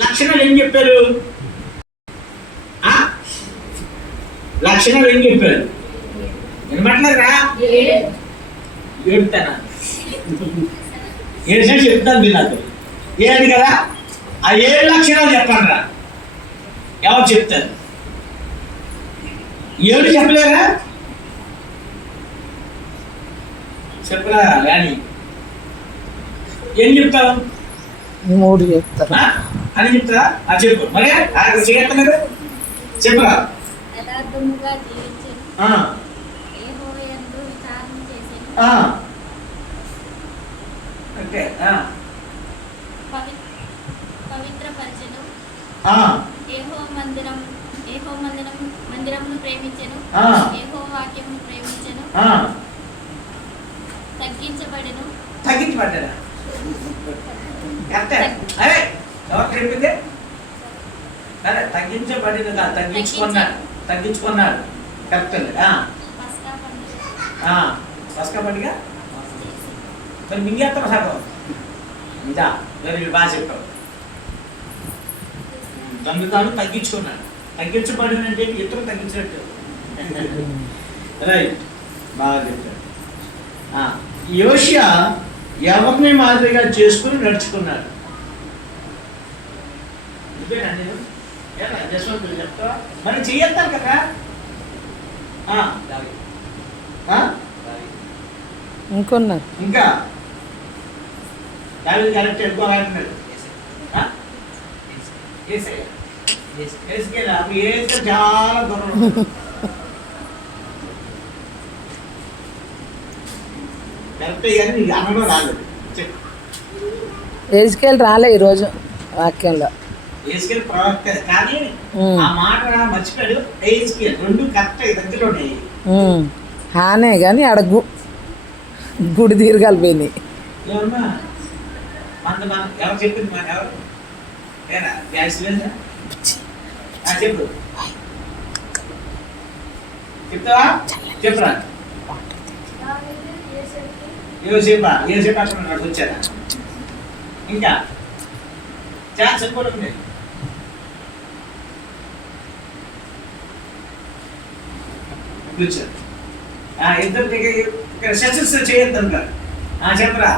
లక్షణాలు ఏం చెప్పారు? లక్షణాలు ఏం చెప్పారు? వినమాట్లాడరా? ఏడుతానా? ఏడు చెప్తాను మీరు నాకు. ఏడు కదా, ఆ 7 లక్షణాలు చెప్పండి రా. ఎవరు చెప్తారు? 7 చెప్పలేరా? చెప్పరా రాని? ఏం చెప్తావు? 3 చెప్తారా అని చెప్తారా? అది చెప్పు మరి. చేయట్లేదు కదా, చెప్పరా? యథార్థముగా జీవించెను, యెహోవాయందు విచారణ చేసెను, ఓకే, పవిత్రపరచెను, మందిరమును ప్రేమించెను, యెహోవా వాక్యమును ప్రేమించెను, తగ్గించబడ్డారా? ఎవరు చెప్పింది? అదే తగ్గించబడిన, తగ్గించుకున్నాడు. కరెక్ట్ అండి. పసకా పండుగ మరి మింగేస్తాం సగం. ఇంకా వేరే బాగా చెప్పావు. తాను తగ్గించుకున్నాడు. తగ్గించబడిన అంటే ఇతరులు తగ్గించినట్టు. రైట్, బాగా చెప్పాడు. యోషియా ఎవరిని మాదిరిగా చేసుకుని నడుచుకున్నాడు. చెప్తా మరి చెయ్యొద్దాం కదా. ఇంకొన్నారు ఇంకా కరెక్ట్ ఎక్కువ చాలా దూరం. కరెక్ట్ కానీ అనడం రాలేదు. ఏజ్కేల్ రాలే ఈరోజు వాక్యంలో. ఏజ్కేల్ ప్రవక్త కానీ ఆ మాట మర్చిపోయాడు. ఏజ్కేల్ 2 కరెక్ట్ దగ్గరలో ఉన్నాయి. హానే కానీ ఆడ గుడి దీర్ఘాలు పోయినాయి. ఏమన్నా ఎవరు చెప్పింది? మన ఎవరు చెప్పు, చెప్తావా? చెప్పరా? ఏసేపు అక్కడ వచ్చారా? ఇంకా చాలా చెప్పండి. ఇద్దరు ఇక్కడ సెషన్స్ చేయొద్దు. చెప్పరా?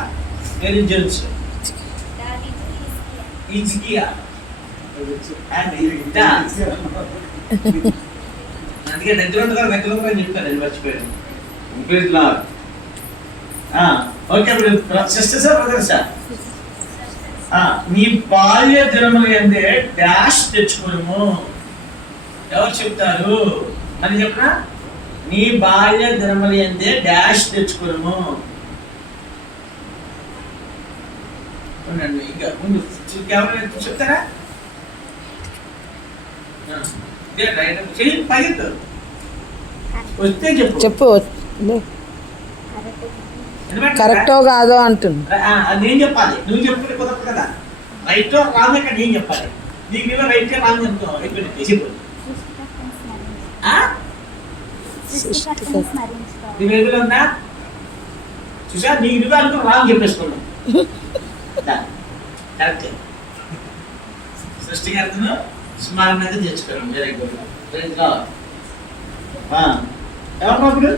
ఇజ్కియా అందుకే దగ్గర ఉండగా దగ్గర చెప్పాను, మర్చిపోయాను. ఓకే, సిస్టర్సా బ్రదర్సా? నీ బాల్య దినములు ఏందే డాష్ తెచ్చుకోము. ఎవరు చెప్తారు అని చెప్పనా? నీ బాల్య దినములు ఏందే డాష్ తెచ్చుకోము. ఇంకా ముందు ఎవరైనా చెప్తారా? వస్తే చెప్పు. చెప్పు కరెక్టో కాదో అంటుంది. అది నేను చెప్పాలి, నువ్వు చెప్పుకుంటే కుదరదు కదా. రైట్ రాంగ్ ఇక్కడ నేను చెప్పాలి. నీకు నువ్వే రైట్ రాంగ్ చెప్తావు. చెప్పు. నీ ఎదురు ఉందా? చూసా, నీకు నువ్వే అనుకో రాంగ్ చెప్పేసుకున్నావు. కరెక్ట్. సృష్టికర్తను స్మరణగా తెచ్చుకోవడం. Very good. ఎవరు